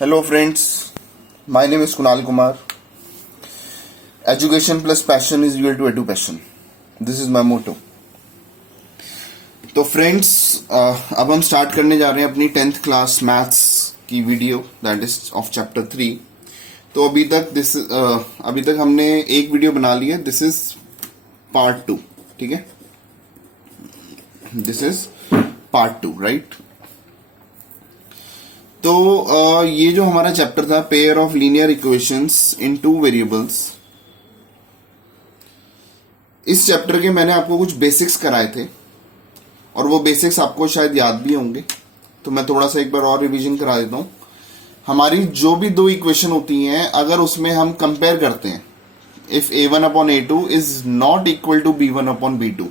Hello friends, my name is Kunal Kumar. Education plus passion is equal to edu-passion. This is my motto. तो friends अब हम start करने जा रहे हैं अपनी 10th क्लास मैथ्स की video that is of chapter 3. तो अभी तक हमने एक वीडियो बना ली है. This is part 2. ठीक है, दिस इज पार्ट 2 राइट. तो ये जो हमारा चैप्टर था pair of linear equations in 2 variables, इस चैप्टर के मैंने आपको कुछ बेसिक्स कराए थे और वो बेसिक्स आपको शायद याद भी होंगे. तो मैं थोड़ा सा एक बार और रिवीजन करा देता हूं. हमारी जो भी 2 इक्वेशन होती हैं, अगर उसमें हम कंपेयर करते हैं, if a1 upon a2 is not equal to b1 upon b2,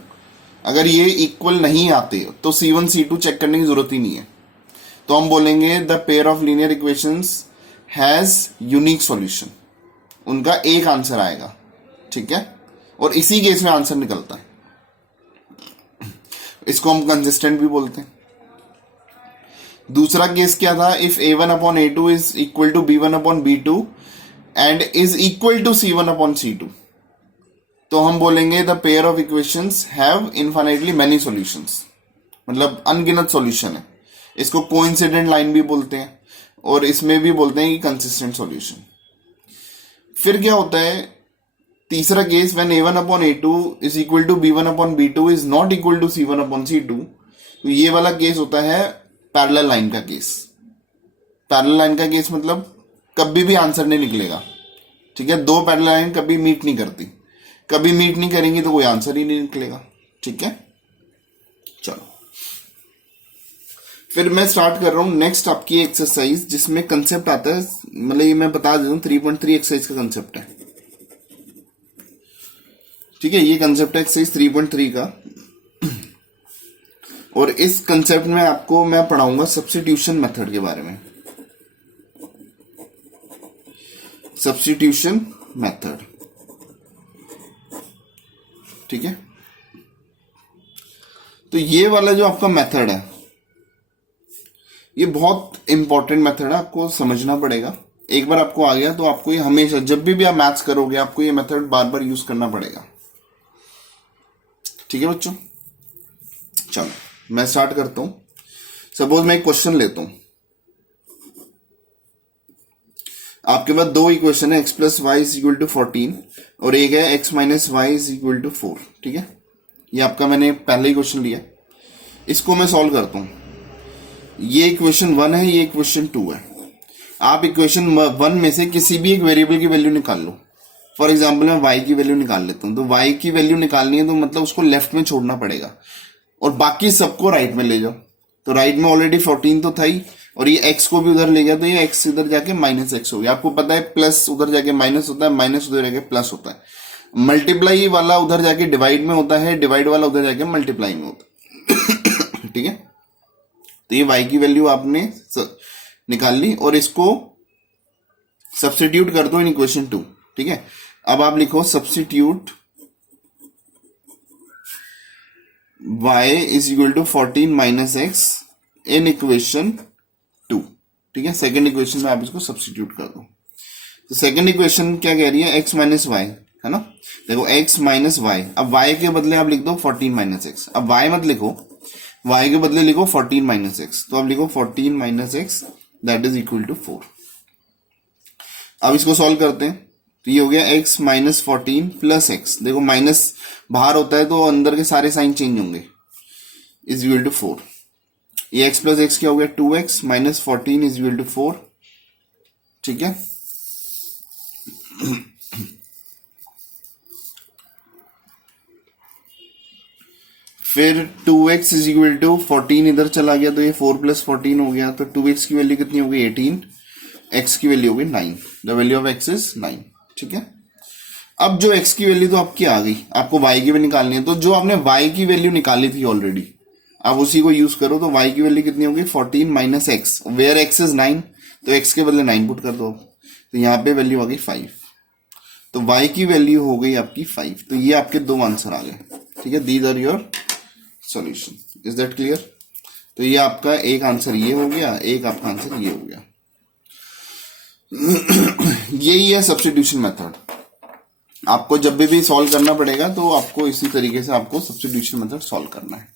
अगर ये इक्वल नहीं आते तो c1 c2 चेक करने की जरूरत ही नहीं है. तो हम बोलेंगे the pair of linear equations has unique solution. उनका एक आंसर आएगा. ठीक है, और इसी केस में आंसर निकलता है. इसको हम कंसिस्टेंट भी बोलते हैं. दूसरा केस क्या था? If a1 upon a2 is equal to b1 upon b2 and is equal to c1 upon c2, तो हम बोलेंगे the pair of equations have infinitely many solutions. मतलब अनगिनत सॉल्यूशन है. इसको कोइंसिडेंट लाइन भी बोलते हैं और इसमें भी बोलते हैं कि कंसिस्टेंट सॉल्यूशन. फिर क्या होता है तीसरा case? When a1 upon a2 is equal to b1 upon b2 is not equal to c1 upon c2. तो ये वाला केस होता है पैरेलल लाइन का केस. पैरेलल लाइन का केस मतलब कभी भी आंसर नहीं निकलेगा. ठीक है, 2 पैरेलल लाइन कभी मीट नहीं करती. कभी मीट नहीं करेंगी तो कोई आंसर ही नहीं निकलेगा. ठीक है, चलो फिर मैं स्टार्ट कर रहा हूं नेक्स्ट आपकी एक्सरसाइज, जिसमें कंसेप्ट आता है. मतलब ये मैं बता देता हूं 3.3 एक्सरसाइज का कंसेप्ट है. ठीक है, ये कंसेप्ट है एक्सरसाइज 3.3 का. और इस कंसेप्ट में आपको मैं पढ़ाऊंगा सब्स्टिट्यूशन मेथड के बारे में. Substitution method. ठीक है, तो ये वाला जो आपका मेथड है ये बहुत इंपॉर्टेंट मेथड है. आपको समझना पड़ेगा. एक बार आपको आ गया तो आपको ये हमेशा जब भी आप मैथ्स करोगे आपको ये मेथड बार बार यूज करना पड़ेगा. ठीक है बच्चों, चलो मैं स्टार्ट करता हूं. सपोज मैं एक क्वेश्चन लेता हूं. आपके पास 2 इक्वेशन है, x plus Y is equal to 14 और एक है x minus Y is equal to 4. ठीक है, ये आपका मैंने पहले ही क्वेश्चन लिया. इसको मैं सॉल्व करता हूं. ये इक्वेशन 1 है, ये इक्वेशन 2 है. आप इक्वेशन 1 में से किसी भी एक वेरिएबल की वैल्यू निकाल लो. फॉर एग्जांपल मैं y की वैल्यू निकाल लेता हूं. तो y की वैल्यू निकालनी है तो मतलब उसको लेफ्ट में छोड़ना पड़ेगा और बाकी सबको राइट में ले जाओ. तो राइट में ऑलरेडी 14 तो था ही और ये x को भी उधर ले गया तो ये x इधर जाके माइनस x हो गया. आपको पता है प्लस उधर जाके माइनस होता है, माइनस उधर जाके प्लस होता है. मल्टीप्लाई वाला उधर जाके डिवाइड में होता है, डिवाइड वाला उधर जाके मल्टीप्लाई में होता है. ठीक है, तो ये y की वैल्यू आपने निकाल ली और इसको सब्स्टिट्यूट कर दो इन इक्वेशन 2. ठीक है, अब आप लिखो substitute y is equal to 14 minus X in equation 2. ठीक है, सेकेंड इक्वेशन में आप इसको सब्स्टिट्यूट कर दो. तो सेकेंड इक्वेशन क्या कह रही है? x माइनस वाई है ना. देखो x माइनस वाई. अब y के बदले आप लिख दो 14 माइनस एक्स. अब y मत लिखो, y के बदले लिखो 14 माइनस एक्स. तो आप लिखो 14 minus X that is equal to 4. अब इसको सॉल्व करते हैं. तो ये हो गया x माइनस 14 प्लस एक्स. देखो माइनस बाहर होता है तो अंदर के सारे साइन चेंज होंगे. Is equal to 4. ये x प्लस एक्स क्या हो गया? 2x minus 14 is equal to 4. ठीक है, फिर 2x इज इक्वल टू 14 इधर चला गया तो ये 4 प्लस 14 हो गया. तो 2x की वैल्यू कितनी हो गई? 18. x की वैल्यू हो गई 9. The value of x is 9. ठीक है, अब जो x की वैल्यू तो आपकी आ गई, आपको y की भी निकालनी है. तो जो आपने y की वैल्यू निकाली थी ऑलरेडी, आप उसी को यूज करो. तो y की वैल्यू कितनी होगी? 14 minus X. Where x is 9 तो x के बदले 9 पुट कर दो. तो यहां पे वैल्यू आ गई 5. तो y की वैल्यू हो गई आपकी 5. तो ये आपके 2 आंसर आ गए. ठीक है, these are your solution. Is that clear? तो ये आपका एक आंसर ये हो गया, एक आपका आंसर ये हो गया. यही है सब्स्टिट्यूशन मेथड। आपको जब भी सॉल्व करना पड़ेगा तो आपको इसी तरीके से आपको सब्स्टिट्यूशन मेथड सॉल्व करना है।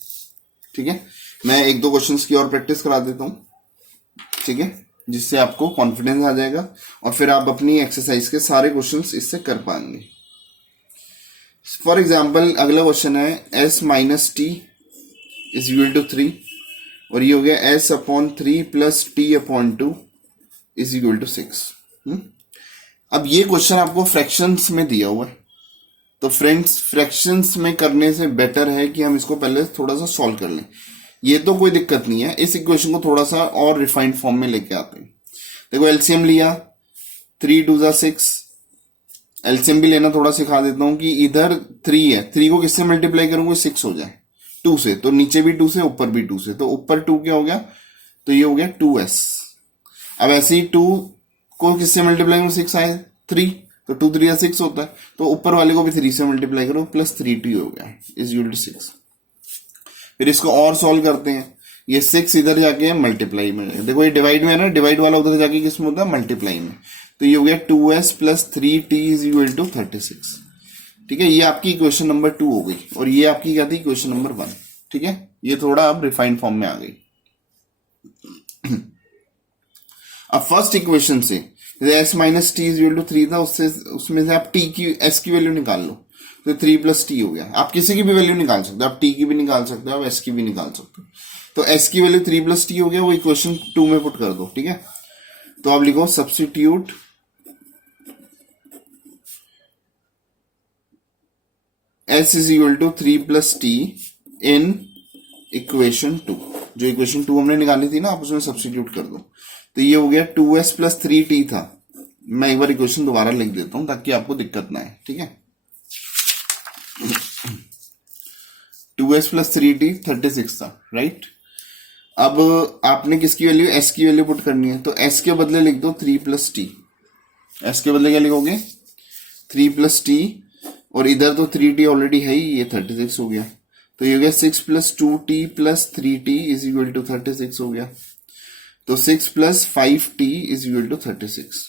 ठीक है, मैं एक दो क्वेश्चंस की और प्रैक्टिस करा देता हूँ, ठीक है, जिससे आपको कॉन्फिडेंस आ जाएगा और फिर आप अपनी एक्सरसाइज के सारे क्वेश्चंस इससे कर पाएंगे। फॉर एग्जाम्पल अगला क्वेश्चन है s minus T is equal to 3 और ये हो गया s upon 3 plus T upon 2 is equal to 6। अब ये क्वेश्चन आपको फ्रैक्शंस में दिया हुआ है, तो फ्रेंड्स फ्रैक्शंस में करने से बेटर है कि हम इसको पहले थोड़ा सा सॉल्व कर लें। ये तो कोई दिक्कत नहीं है, इस इक्वेशन को थोड़ा सा और रिफाइंड फॉर्म में लेके आते हैं। देखो एलसीएम लिया, 3 2 6, एलसीएम भी लेना थोड़ा सिखा देता हूं कि इधर 3 है, 3 को किससे मल्टीप्लाई करूंगा 6 हो जाए 2 से, तो नीचे भी 2 से ऊपर भी 2 से, तो ऊपर 2 क्या हो गया, तो ये हो गया 2s। अब ऐसे ही 2 को किससे मल्टीप्लाई करो 6 आए 3, तो 2 3 6 होता है, तो ऊपर वाले को भी 3 से मल्टीप्लाई करो प्लस 3t हो गया इज इक्वल टू 6। फिर इसको और सॉल्व करते हैं, ये 6 इधर जाके मल्टीप्लाई में, देखो ये डिवाइड में है ना, डिवाइड वाला उधर जाके किस में होता है मल्टीप्लाई में, तो ये हो गया 2s plus 3t is equal to 36। ठीक है, ये आपकी इक्वेशन नंबर 2 हो गई और ये आपकी क्या थी इक्वेशन नंबर 1। ठीक है, ये थोड़ा अब रिफाइंड फॉर्म में आ गई। अब फर्स्ट इक्वेशन से s minus T is equal to 3 था, उसमें से आप t की s की वैल्यू निकाल लो, तो 3 प्लस टी हो गया। आप किसी की भी वैल्यू निकाल सकते हो, आप t की भी निकाल सकते हो, आप s की भी निकाल सकते हो, तो s की वैल्यू 3 प्लस टी हो गया, वो इक्वेशन 2 में पुट कर दो। ठीक है, तो आप लिखो substitute s is equal to 3 plus T in equation 2, जो इक्वेशन 2 हमने निकाली थी ना, आप उसमें सब्स्टिट्यूट कर दो, तो ये हो गया 2s प्लस 3t था। मैं एक बार इक्वेशन दोबारा लिख देता हूं ताकि आपको दिक्कत ना आए। ठीक है, 2s प्लस 3t 36 था, राइट। अब आपने किसकी वैल्यू s की वैल्यू पुट करनी है, तो s के बदले लिख दो 3 प्लस टी, s के बदले क्या लिखोगे 3 प्लस टी, और इधर तो 3t ऑलरेडी है ही, ये 36 हो गया, तो ये हो गया 6 plus 2t plus 3t is equal to 36 हो गया, तो 6 plus 5t is equal to 36,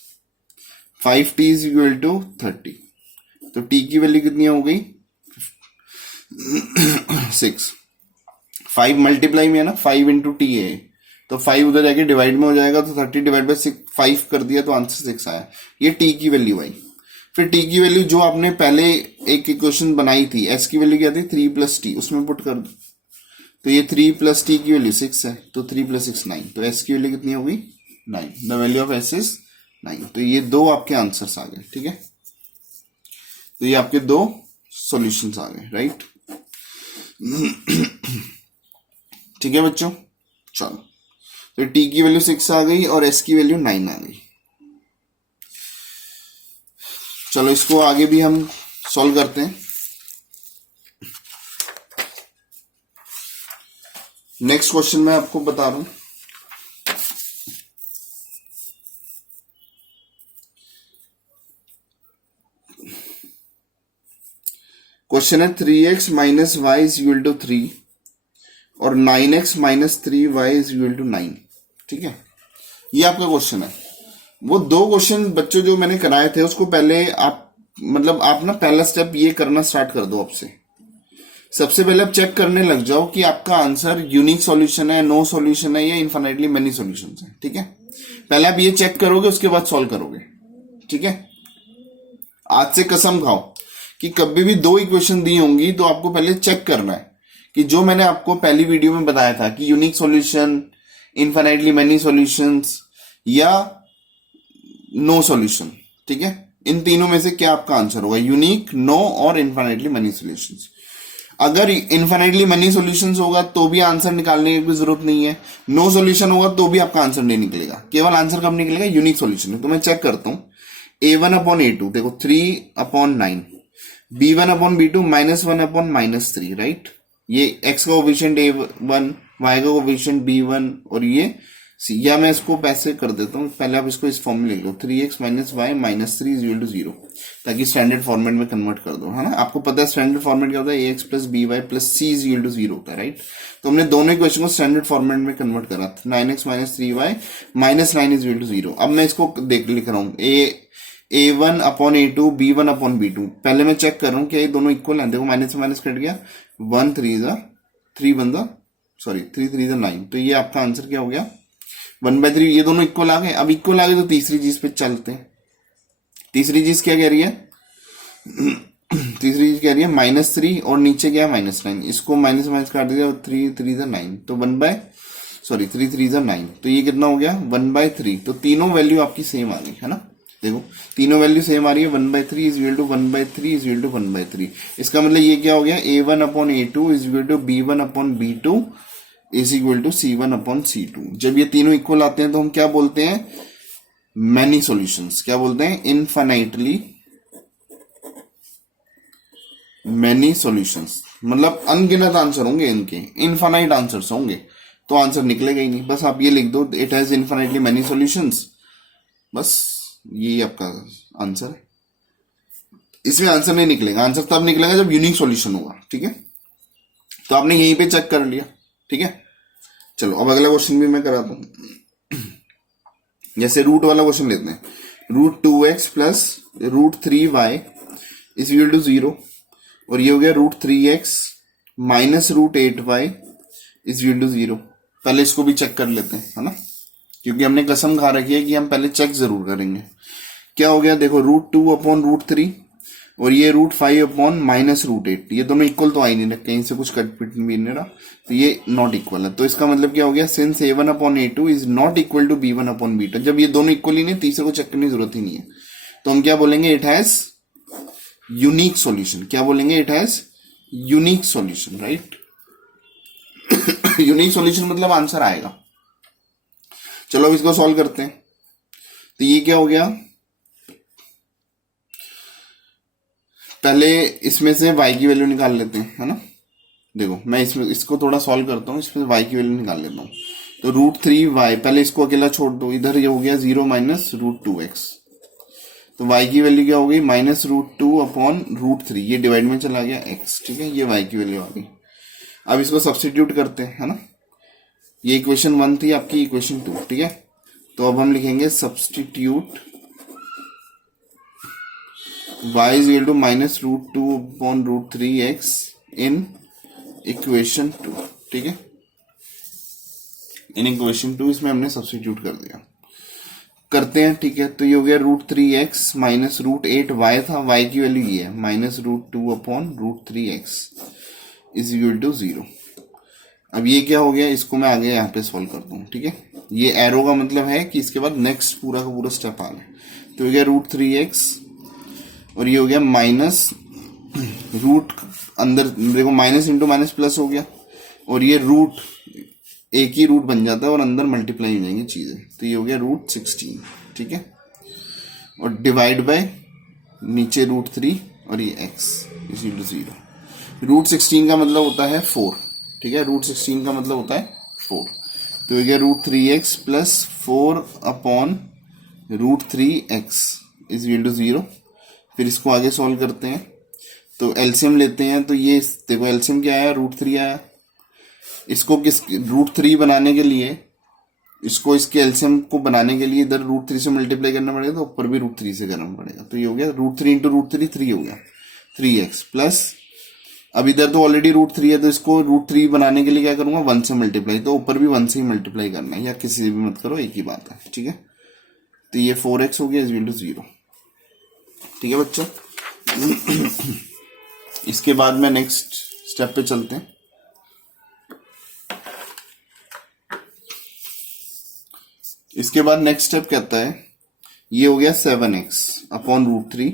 5t is equal to 30, तो t की वैल्यू कितनी हो गई 6, 5 मल्टीप्लाई में है ना, 5 इंटू टी है, तो 5 उधर जाके डिवाइड में हो जाएगा, तो 30 डिवाइड बाई 5 कर दिया तो आंसर 6 आया। ये t की वैल्यू आई। फिर t की वैल्यू जो आपने पहले एक इक्वेशन बनाई थी, s की वैल्यू क्या थी 3 प्लस टी, उसमें पुट कर दो, तो ये 3 प्लस टी की वैल्यू 6 है, तो 3 प्लस 6 9, तो s की वैल्यू कितनी होगी 9, the value of s is 9। तो ये दो आपके आंसर्स आ गए। ठीक है, तो ये आपके दो सॉल्यूशंस आ गए, राइट। ठीक है बच्चों, चलो, तो t की वैल्यू 6 आ गई और s की वैल्यू 9 आ गई। चलो इसको आगे भी हम सॉल्व करते हैं। नेक्स्ट क्वेश्चन मैं आपको बता रहा हूं, क्वेश्चन है 3x minus Y is equal to 3 और 9x minus 3y is equal to 9। ठीक है, ये आपका क्वेश्चन है। वो दो क्वेश्चन बच्चों जो मैंने कराए थे उसको पहले आप आप ना पहला स्टेप ये करना स्टार्ट कर दो आपसे। सबसे पहले आप चेक करने लग जाओ कि आपका आंसर यूनिक सॉल्यूशन है, नो सॉल्यूशन है या इनफाइनाइटली मेनी सॉल्यूशंस है। ठीक है, पहले आप ये चेक करोगे, उसके बाद सॉल्व करोगे। ठीक है, आज से कसम खाओ कि कभी भी दो इक्वेशन दी होंगी तो आपको पहले चेक करना है कि जो मैंने आपको पहली वीडियो में बताया था कि unique solution, infinitely many solutions या नो सॉल्यूशन। ठीक है, इन तीनों में से क्या आपका आंसर होगा, यूनिक, नो और इनफाइनाइटली मेनी सॉल्यूशंस। अगर इनफाइनाइटली मेनी सॉल्यूशंस होगा तो भी आंसर निकालने की कोई जरूरत नहीं है, नो सॉल्यूशन होगा तो भी आपका आंसर नहीं निकलेगा। केवल आंसर कब निकलेगा, यूनिक सॉल्यूशन। तो मैं चेक करता हूं, a1 अपॉन a2, देखो 3 upon 9, b1 upon b2 minus 1 upon minus 3, right. ये x का कोफिशिएंट a1, y का कोफिशिएंट b1 और ये या मैं इसको पैसे कर देता हूँ, पहले आप इसको इस फॉर्म में लिख लो, 3x minus Y minus 3 is equal to 0, ताकि स्टैंडर्ड फॉर्मेट में कन्वर्ट कर दो, है ना। आपको पता है स्टैंडर्ड फॉर्मेट क्या होता है, ax plus B Y plus C is equal to 0 होता है, राइट। तो हमने दोनों इक्वेशन को स्टैंडर्ड फॉर्मेट में कन्वर्ट करा, 9x minus 3y minus 9 is equal to 0। अब मैं इसको लिख रहा हूँ a1 upon a2 b1 upon b2। पहले मैं चेक कर रहा हूँ क्या ये दोनों इक्वल है, देखो माइनस से माइनस कट गया, 1 3 जा 3 बंदा सॉरी 3 3 जा 9, तो ये आपका आंसर क्या हो गया 1/3। ये दोनों इक्वल आ गए। अब इक्वल आ गए तो तीसरी चीज पे चलते हैं। तीसरी चीज क्या कह रही है, तीसरी चीज कह रही है -3 और नीचे क्या है -9, इसको माइनस माइनस काट दीजिए, 3 3 जा 9, तो 3 3 जा 9, तो ये कितना हो गया 1/3। तो तीनों वैल्यू आपकी सेम आ गई, है ना। देखो तीनों वैल्यू सेम आ रही है, 1/3 is equal to 1/3 is equal to 1/3। इसका मतलब ये क्या हो गया, a1 upon a2 is equal to b1 upon b2 is equal to c1 upon c2। जब ये तीनों इक्वल आते हैं तो हम क्या बोलते हैं, मैनी सॉल्यूशंस। क्या बोलते हैं, इनफाइनाइटली मैनी सॉल्यूशंस, मतलब अनगिनत आंसर होंगे इनके, इनफाइनाइट आंसर्स होंगे, तो आंसर निकलेगा ही नहीं। बस आप ये लिख दो, it has infinitely many solutions, बस ये आपका आंसर है। इसमें आंसर नहीं निकलेगा, आंसर तब निकलेगा जब यूनिक सॉल्यूशन होगा, ठीक है। तो आपने यहीं पे चेक कर लिया, ठीक है। चलो अब अगला क्वेश्चन भी मैं कराता हूं। जैसे रूट वाला क्वेश्चन लेते हैं, √2x plus √3y is equal to 0, और ये हो गया √3x minus √8y is equal to 0। पहले इसको भी चेक कर लेते हैं, है ना, क्योंकि हमने कसम खा रखी है कि हम पहले चेक जरूर करेंगे। क्या हो गया, देखो √2 अपॉन √3 और ये √5 अपॉन माइनस √8, ये दोनों इक्वल तो आ ही नहीं रहे, कहीं से कुछ कट पिट भी नहीं रहा, तो ये नॉट इक्वल है। तो इसका मतलब क्या हो गया, since a1 upon a2 is not equal to b1 upon b2। जब ये दोनों इक्वल ही नहीं, तीसरे को चेक करने की जरूरत ही नहीं है, तो हम क्या बोलेंगे, इट हैज यूनिक सॉल्यूशन। क्या बोलेंगे, it has unique solution, right. Unique solution मतलब आंसर आएगा। चलो अब इसको सॉल्व करते हैं। तो ये क्या हो गया, पहले इसमें से y की वैल्यू निकाल लेते हैं, है ना। देखो मैं इसमें इसको थोड़ा सॉल्व करता हूँ, इसमें y की वैल्यू निकाल लेता हूँ। तो √3y, पहले इसको अकेला छोड़ दो, इधर ये हो गया 0 माइनस √2x, तो y की वैल्यू क्या हो गई, -√2 अपॉन √3, ये डिवाइड में चला गया x, ठीक है, ये y की वैल्यू आ गई। अब इसको सब्स्टिट्यूट करते हैं, है ना। ये इक्वेशन 1 थी आपकी, इक्वेशन 2, ठीक है। तो अब हम लिखेंगे substitute y is equal to -√2 upon √3x in equation 2, ठीक है। इन इक्वेशन 2 इसमें हमने सब्स्टिट्यूट कर दिया, करते हैं, ठीक है। तो ये हो गया √3x माइनस √8y था, y की वैल्यू ये है -√2 upon √3x is equal to 0। अब ये क्या हो गया, इसको मैं आगे यहाँ पे सॉल्व करता हूँ, ठीक है। ये एरो का मतलब है कि इसके बाद नेक्स्ट पूरा का पूरा स्टेप आ गया। तो हो गया √3x और ये हो गया माइनस रूट, अंदर देखो माइनस इंटू माइनस प्लस हो गया, और ये रूट एक ही रूट बन जाता है और अंदर मल्टीप्लाई हो जाएंगी चीजें। तो ये हो गया √16, ठीक है, और डिवाइड बाय नीचे √3 और ये x इज इक्वल टू 0। √16 का मतलब होता है 4, ठीक है, √16 का मतलब होता है 4। तो ये गया √3x plus 4 upon √3x is equal to 0। फिर इसको आगे सॉल्व करते हैं, तो एलसीएम लेते हैं। तो ये देखो एलसीएम क्या आया, √3 आया। इसको किस √3 बनाने के लिए, इसको इसके एलसीएम को बनाने के लिए इधर √3 से मल्टीप्लाई करना पड़ेगा, तो ऊपर भी √3 से करना पड़ेगा। तो ये हो गया √3 इंटू √3 3 हो गया 3x प्लस, अब इधर तो ऑलरेडी √3 है, तो इसको √3 बनाने के लिए क्या करूंगा, 1 से मल्टीप्लाई, तो ऊपर भी 1 से ही मल्टीप्लाई करना है, या किसी से भी मत करो, एक ही बात है, ठीक है। तो ये 4x हो गया इज इक्वल टू 0, ठीक है बच्चों। इसके बाद में नेक्स्ट स्टेप पे चलते हैं। इसके बाद नेक्स्ट स्टेप कहता है, ये हो गया 7x अपॉन √3,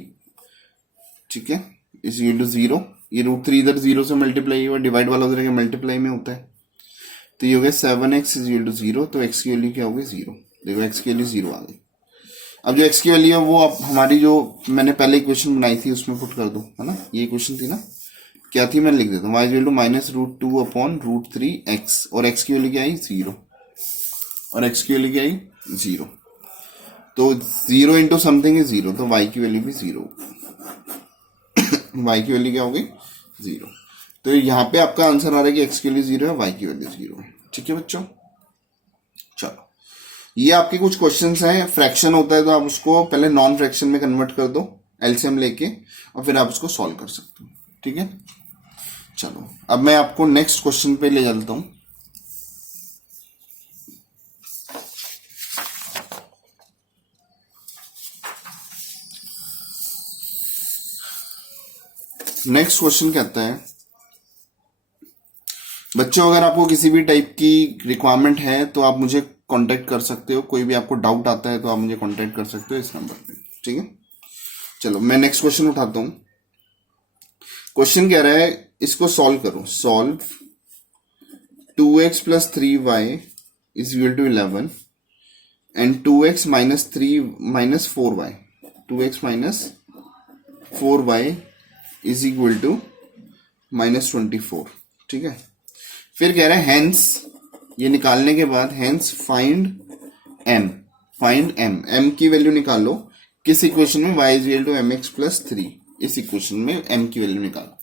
ठीक है, इज इक्वल टू 0। ये √3 इधर 0 से मल्टीप्लाई हुआ, डिवाइड वाला उधर के मल्टीप्लाई में होता है। तो ये हो गया 7x इज इक्वल टू 0, तो x की वैल्यू क्या हो गई 0। देखो x की वैल्यू 0 आ गई। अब जो x की वैल्यू है वो अब हमारी जो मैंने पहले इक्वेशन बनाई थी उसमें पुट कर दो, है ना। ये इक्वेशन थी ना, क्या थी, मैं लिख देता हूँ, y is equal to -√2 upon √3x, और x की वैल्यू क्या आई 0। और एक्स की वैल्यू क्या आई 0। तो 0 इंटू समथिंग इज 0, तो y की वैल्यू भी 0, y की वैल्यू क्या हो गई 0। तो यहाँ पे आपका आंसर आ रहा है कि x की वैल्यू 0 है, y की वैल्यू 0 है। ठीक है बच्चों, चलो ये आपके कुछ क्वेश्चंस हैं। फ्रैक्शन होता है तो आप उसको पहले नॉन फ्रैक्शन में कन्वर्ट कर दो एलसीएम लेके, और फिर आप उसको सॉल्व कर सकते हो। ठीक है, चलो अब मैं आपको नेक्स्ट क्वेश्चन पे ले चलता हूं। नेक्स्ट क्वेश्चन कहता है, बच्चों अगर आपको किसी भी टाइप की रिक्वायरमेंट है तो आप मुझे कांटेक्ट कर सकते हो, कोई भी आपको डाउट आता है तो आप मुझे कांटेक्ट कर सकते हो इस नंबर पे। ठीक है, चलो मैं नेक्स्ट क्वेश्चन उठाता हूं। क्वेश्चन कह रहा है इसको सॉल्व करो। Solve 2x plus 3y is equal to 11 and 2x minus 4y, 2x minus 4y is equal to -24। ठीक है, फिर कह रहा है हेंस, ये निकालने के बाद hence find m, find m की वैल्यू निकालो किस इक्वेशन में, y is equal to mx plus 3, इस इक्वेशन में m की वैल्यू निकालो।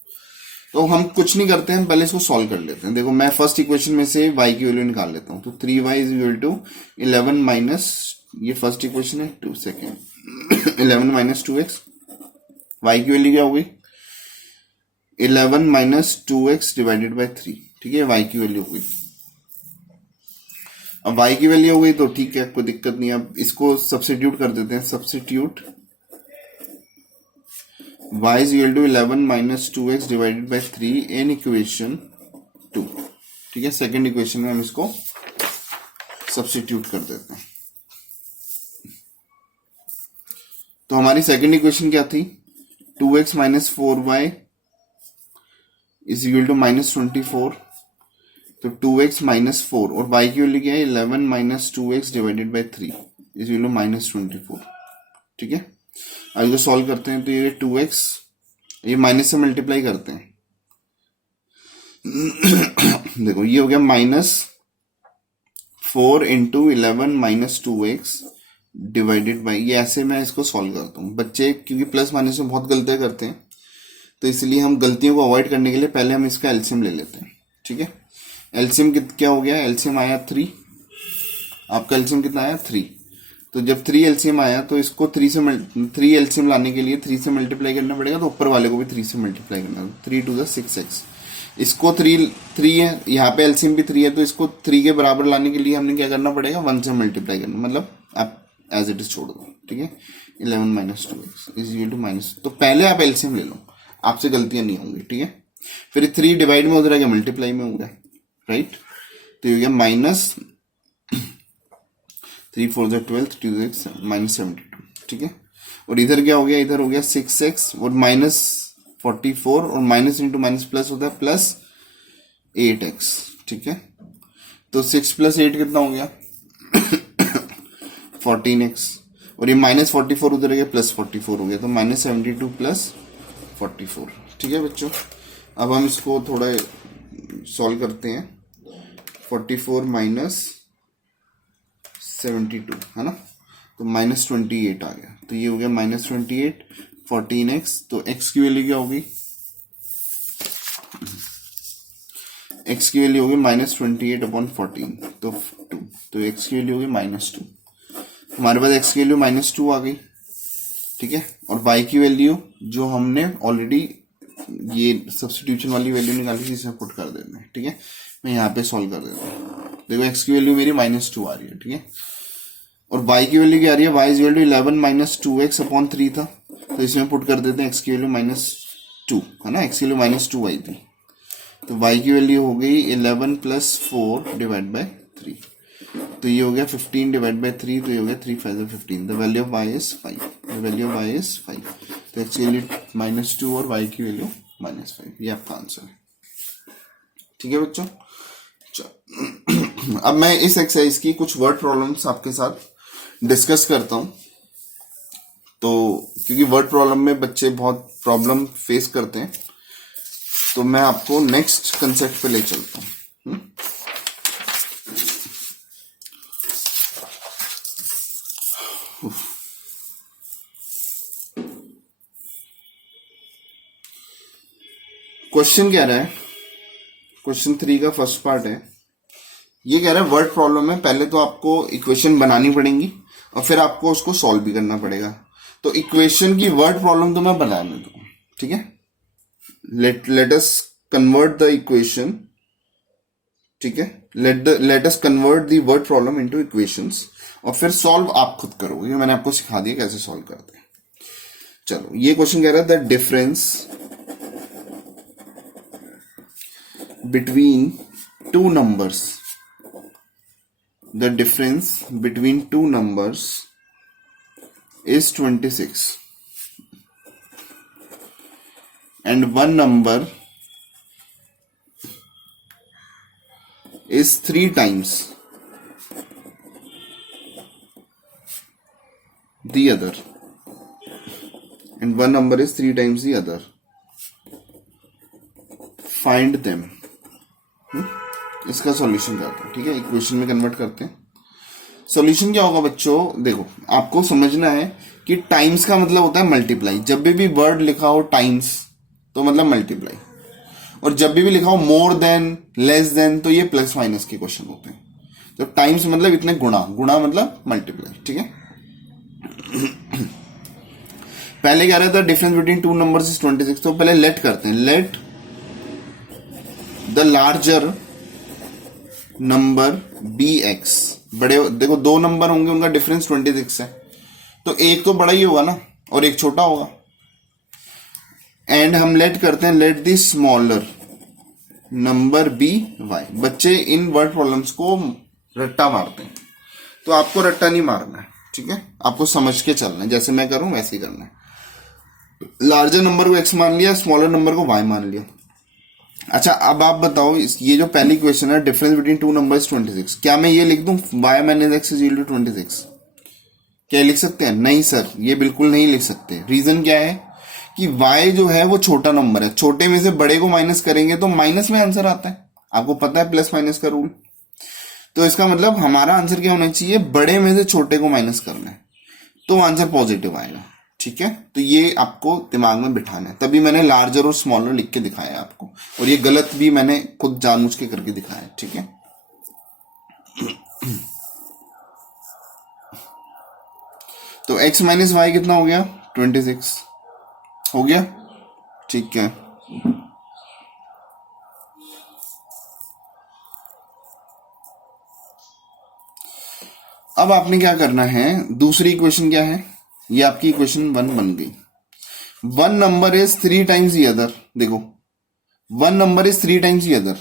तो हम कुछ नहीं करते हैं, पहले इसको सॉल्व कर लेते हैं। देखो मैं फर्स्ट इक्वेशन में से y की वैल्यू निकाल लेता हूं, तो 3y is equal to 11 minus, ये फर्स्ट इक्वेशन है, 2 सेकेंड 11 माइनस 2x, y की वैल्यू क्या हो गई 11 माइनस 2x डिवाइडेड बाई 3। ठीक है, y की वैल्यू हो गई। अब y की वैल्यू हो गई तो ठीक है, कोई दिक्कत नहीं। अब इसको सब्स्टिट्यूट कर देते हैं, substitute y is equal to 11 minus 2x divided by 3 in equation 2। ठीक है, सेकेंड इक्वेशन में हम इसको सब्स्टिट्यूट कर देते हैं। तो हमारी सेकेंड इक्वेशन क्या थी, 2x minus 4y is equal to -24। तो 2x माइनस 4 और y की वैल्यू क्या है 11 minus 2x divided by 3 is equal to -24। ठीक है, अब इसको सॉल्व करते हैं तो ये 2x, ये माइनस से मल्टीप्लाई करते हैं देखो ये हो गया -4 into 11 minus 2x divided by, ये ऐसे मैं इसको सॉल्व करता हूँ। बच्चे क्योंकि प्लस माइनस में बहुत गलतियां करते हैं, तो इसलिए हम गलतियों को अवॉइड करने के लिए पहले हम इसका एलसीएम ले लेते हैं। ठीक है, एलसीएम क्या हो गया, एलसीएम आया 3, आपका एलसीएम कितना आया 3। तो जब 3 एलसीएम आया तो इसको 3 एलसीएम लाने के लिए 3 से मल्टीप्लाई करना पड़ेगा, तो ऊपर वाले को भी 3 से मल्टीप्लाई करना, 3 टू द 6x। इसको 3 है, यहाँ पे एलसीएम भी 3 है, तो इसको 3 के बराबर लाने के लिए हमने क्या करना पड़ेगा 1 से मल्टीप्लाई करना, मतलब आप एज इट इज छोड़ दो। ठीक है, 11 minus 2x is equal to minus, तो पहले आप एलसीएम ले लो, आपसे गलतियां नहीं होंगी। ठीक है, फिर 3 डिवाइड में उधर गया, मल्टीप्लाई में हो गया, राइट। तो ये गया माइनस 3 4 12 2 6 -72। ठीक है, और इधर क्या हो गया, इधर हो गया 6x और -44 और माइनस इंटू माइनस प्लस होता है प्लस 8x। ठीक है, तो 6 प्लस 8 कितना हो गया 14x, और ये -44 उधर गया +44 हो गया, तो -72 प्लस 44। ठीक है बच्चों, अब हम इसको थोड़ा सॉल्व करते हैं। 44 माइनस 72 है ना, तो -28 आ गया, तो ये हो गया -28 14x। तो x की वैल्यू क्या होगी, x की वैल्यू होगी -28 अपॉन 14, तो 2, तो x की वैल्यू होगी -2। हमारे पास x की वैल्यू -2 आ गई। ठीक है, और y की वैल्यू जो हमने ऑलरेडी ये सब्स्टिट्यूशन वाली वैल्यू निकाली थी, इसमें पुट कर देते हैं। ठीक है, मैं यहाँ पे सॉल्व कर देता हूँ। देखो x की वैल्यू मेरी -2 आ रही है। ठीक है, और y की वैल्यू क्या आ रही है, y is equal to 11 minus 2x upon 3 था, तो इसमें पुट कर देते हैं x की वैल्यू -2 है ना, x की वैल्यू -2 आई थी, तो y की वैल्यू हो गई 11 प्लस 4 डिवाइड बाई 3, तो ये हो गया 15 डिवाइड बाई 3, तो ये हो गया 3 5 15। The value of y is 5, the value of y is 5, तो x की वैल्यू -2 और y की वैल्यू -5, ये आपका आंसर है। ठीक है बच्चों, अब मैं इस एक्सरसाइज की कुछ वर्ड प्रॉब्लम्स आपके साथ डिस्कस करता हूं। तो क्योंकि वर्ड प्रॉब्लम में बच्चे बहुत प्रॉब्लम फेस करते हैं, तो मैं आपको नेक्स्ट कंसेप्ट पे ले चलता हूं। क्वेश्चन कह रहा है, क्वेश्चन 3 का फर्स्ट पार्ट है, ये कह रहा है वर्ड प्रॉब्लम है, पहले तो आपको इक्वेशन बनानी पड़ेंगी और फिर आपको उसको सॉल्व भी करना पड़ेगा। तो इक्वेशन की वर्ड प्रॉब्लम तो मैं बना देता हूं, ठीक है। Let us convert the equation, ठीक है। Let us convert the word problem into equations और फिर सॉल्व आप खुद करोगे, मैंने आपको सिखा दिया कैसे सॉल्व करते हैं। चलो, ये क्वेश्चन कह रहा है the difference between two numbers, the difference between two numbers is 26 and one number is 3 times the other and one number is 3 times the other. Find them. इसका सॉल्यूशन करते हैं, ठीक है, इक्वेशन में कन्वर्ट करते हैं। सॉल्यूशन क्या होगा बच्चों, देखो आपको समझना है कि टाइम्स का मतलब होता है मल्टीप्लाई। जब भी वर्ड लिखा हो टाइम्स तो मतलब मल्टीप्लाई, और जब भी लिखा हो मोर देन, लेस देन, तो ये प्लस माइनस के क्वेश्चन होते हैं। तो टाइम्स मतलब इतने गुणा, गुणा मतलब मल्टीप्लाई, ठीक है। पहले कह रहा था difference between two numbers is 26, तो पहले लेट करते हैं। Let the larger number be x, बड़े, देखो दो नंबर होंगे उनका डिफरेंस 26 है, तो एक तो बड़ा ही होगा ना और एक छोटा होगा। एंड हम लेट करते हैं let the smaller number be y. बच्चे इन वर्ड प्रॉब्लम्स को रट्टा मारते हैं, तो आपको रट्टा नहीं मारना है, ठीक है, आपको समझ के चलना है, जैसे मैं करूं वैसे ही करना है। लार्जर नंबर को एक्स मान लिया, स्मॉलर नंबर को वाई मान लिया। अच्छा, अब आप बताओ, ये जो पहली क्वेश्चन है डिफरेंस बिटवीन टू नंबर्स 26, क्या मैं ये लिख दूं y minus x is equal to 26? क्या लिख सकते हैं? नहीं सर, ये बिल्कुल नहीं लिख सकते। रीजन क्या है कि y जो है वो छोटा नंबर है, छोटे में से बड़े को माइनस करेंगे तो माइनस में आंसर आता है, आपको पता है प्लस माइनस का रूल। तो इसका मतलब हमारा आंसर क्या होना चाहिए, बड़े में से छोटे को माइनस करना है, तो आंसर पॉजिटिव आएगा, ठीक है। तो ये आपको दिमाग में बिठाना है, तभी मैंने लार्जर और स्मॉलर लिख के दिखाया आपको, और ये गलत भी मैंने खुद जानबूझ के करके दिखाया, ठीक है। तो x माइनस वाई कितना हो गया, 26 हो गया, ठीक है। अब आपने क्या करना है, दूसरी इक्वेशन क्या है, ये आपकी इक्वेशन 1 बन गई। One number is 3 times the other, देखो one number is 3 times the other,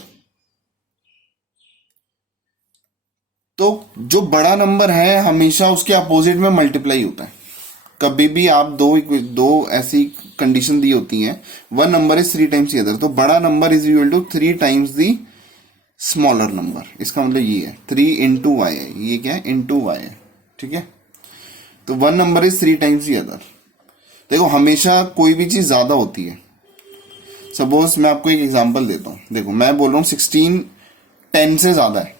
तो जो बड़ा नंबर है हमेशा उसके अपोजिट में मल्टीप्लाई होता है। कभी भी आप दो ऐसी कंडीशन दी होती हैं, one number is 3 times the other, तो बड़ा number is equal to 3 times the smaller number. इसका मतलब ये है 3 इंटू वाई है, ये क्या है, इंटू वाई है, ठीक है। तो one number is 3 times the other. देखो हमेशा कोई भी चीज ज्यादा होती है। सपोज मैं आपको एक एग्जांपल देता हूं, देखो मैं बोल रहा हूं 16 10 से ज्यादा है,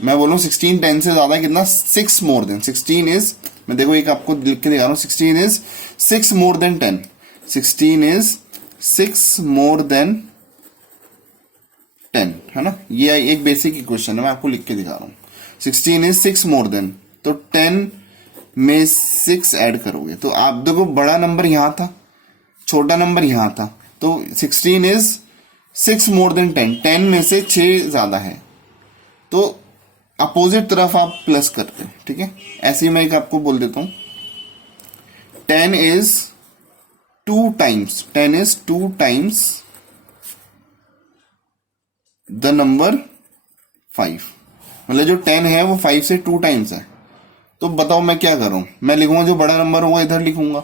मैं बोल रहा हूं 16 10 से ज्यादा है, कितना, 6 मोर देन 16 इज, मैं देखो एक आपको लिख के दिखा रहा हूं, 16 is 6 more than 10, 16 is 6 more than 10, है ना। ये एक बेसिक इक्वेशन है, मैं आपको लिख के दिखा रहा हूं। 16 इज 6 मोर देन, तो 10 में 6 ऐड करोगे तो आप देखो बड़ा नंबर यहां था, छोटा नंबर यहां था, तो 16 इज 6 मोर देन 10, 10 में से 6 ज्यादा है, तो अपोजिट तरफ आप प्लस करते हैं, ठीक है। ऐसे ही मैं एक आपको बोल देता हूं, 10 is 2 times, 10 is 2 times the number 5, मतलब जो 10 है वो 5 से 2 टाइम्स है। तो बताओ मैं क्या करूं, मैं लिखूंगा जो बड़ा नंबर होगा इधर लिखूंगा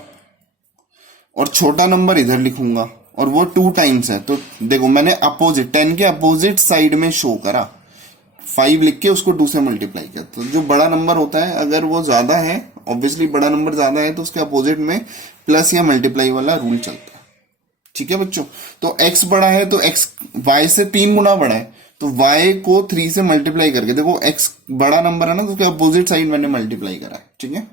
और छोटा नंबर इधर लिखूंगा, और वो 2 टाइम्स है, तो देखो मैंने अपोजिट 10 के अपोजिट साइड में शो करा, 5 लिख के उसको 2 से मल्टीप्लाई किया। तो जो बड़ा नंबर होता है अगर वो ज्यादा है, ऑब्वियसली बड़ा नंबर ज्यादा है, तो उसके अपोजिट में प्लस या मल्टीप्लाई वाला रूल चलता है, ठीक है बच्चों। तो x बड़ा है तो x y से 3 गुना बड़ा है, तो y को 3 से मल्टीप्लाई करके, देखो x बड़ा नंबर है ना, तो उसके अपोजिट साइड मैंने मल्टीप्लाई करा है, ठीक है।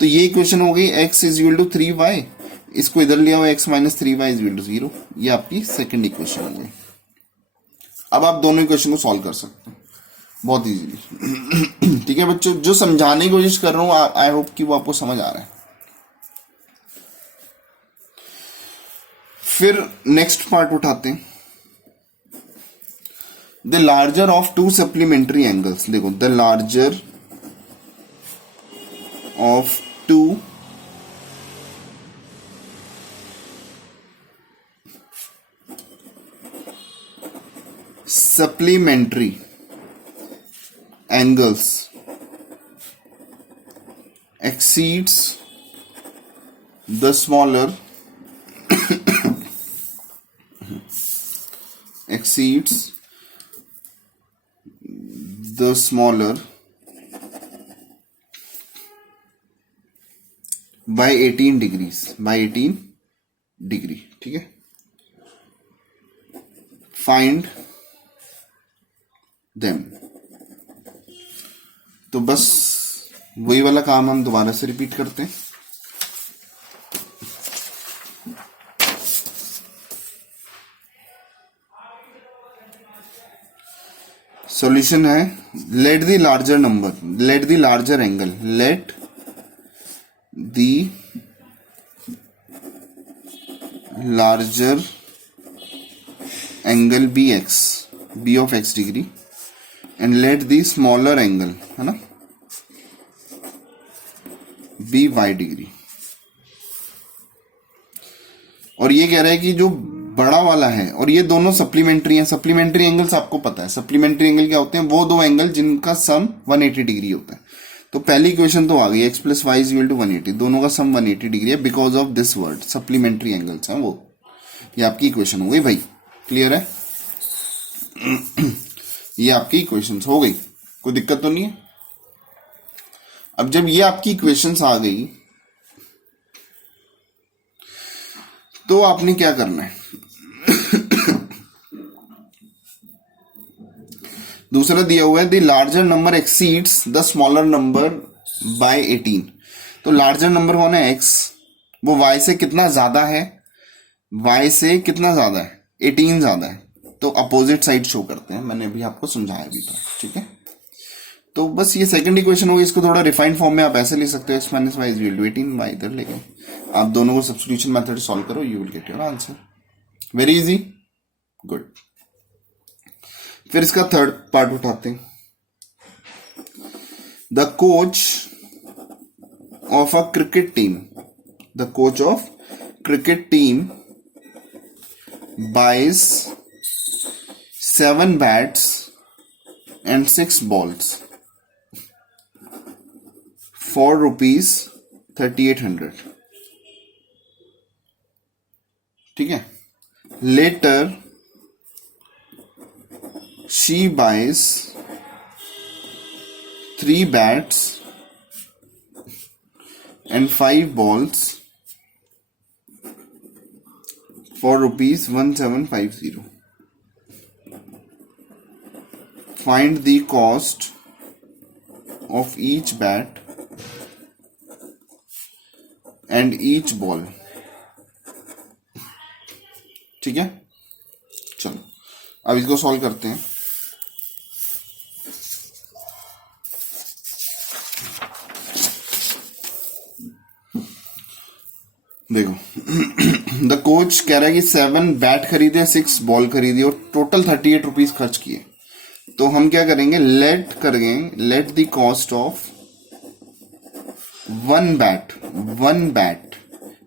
तो ये इक्वेशन हो गई x is equal to 3y, इसको इधर लिया हुआ x minus 3y is equal to 0, ये आपकी सेकंड इक्वेशन हो गई। अब आप दोनों इक्वेशन को सॉल्व कर सकते हैं बहुत इजीली। ठीक है बच्चों, जो समझाने की कोशिश कर रहा हूं आई होप कि वो आपको समझ आ रहा है। फिर नेक्स्ट पार्ट उठाते हैं, the larger of two supplementary angles. देखो, the larger of two supplementary angles exceeds the smaller exceeds the smaller by 18 degrees, by 18 degree। ठीक है, find them। तो बस वही वाला काम हम दोबारा से रिपीट करते हैं। सॉल्यूशन है, let the larger number, let the larger angle, let the larger angle be x, be of x degree, and let the smaller angle, है ना, बी वाई डिग्री। और ये कह रहा है कि जो बड़ा वाला है, और ये दोनों सप्लीमेंट्री हैं। सप्लीमेंट्री एंगल्स आपको पता है, सप्लीमेंट्री एंगल क्या होते हैं, वो दो एंगल जिनका सम 180 डिग्री होता है। तो पहली इक्वेशन तो आ गई, x plus Y is equal to 180, दोनों का सम 180 डिग्री है because of this word supplementary angles हैं वो। ये आपकी इक्वेशन हो गई भाई, क्लियर है? ये आपकी इक्वेशंस हो गई, कोई दिक्कत तो नहीं है। अब जब ये आपकी इक्वेशंस आ गई तो आपने क्या करना है, दूसरा दिया हुआ है the larger number exceeds the smaller number by 18। तो लार्जर नंबर कौन है, x, वो y से कितना ज्यादा है, y से कितना ज्यादा है, 18 ज्यादा है। तो अपोजिट साइड शो करते हैं, मैंने अभी आपको समझाया भी था। ठीक है, तो बस ये सेकंड इक्वेशन होगी, इसको थोड़ा रिफाइंड फॉर्म में आप ऐसे ले सकते हो, x minus Y is equal to 18 y इधर लेके आप दोनों को सब्स्टिट्यूशन मेथड सॉल्व करो, you will get your answer. Very easy, good. फिर इसका थर्ड पार्ट उठाते हैं, the coach of a cricket team, the coach of cricket team buys 7 bats and 6 balls for rupees 3800। ठीक है, later she buys 3 bats and 5 balls for rupees 1750। Find the cost of each bat and each ball। ठीक है, चलो अब इसको solve करते हैं। देखो द कोच कह रहा है कि 7 बैट खरीदे, 6 बॉल खरीदी और टोटल 38 रुपीज खर्च किए। तो हम क्या करेंगे, let the cost of 1 bat,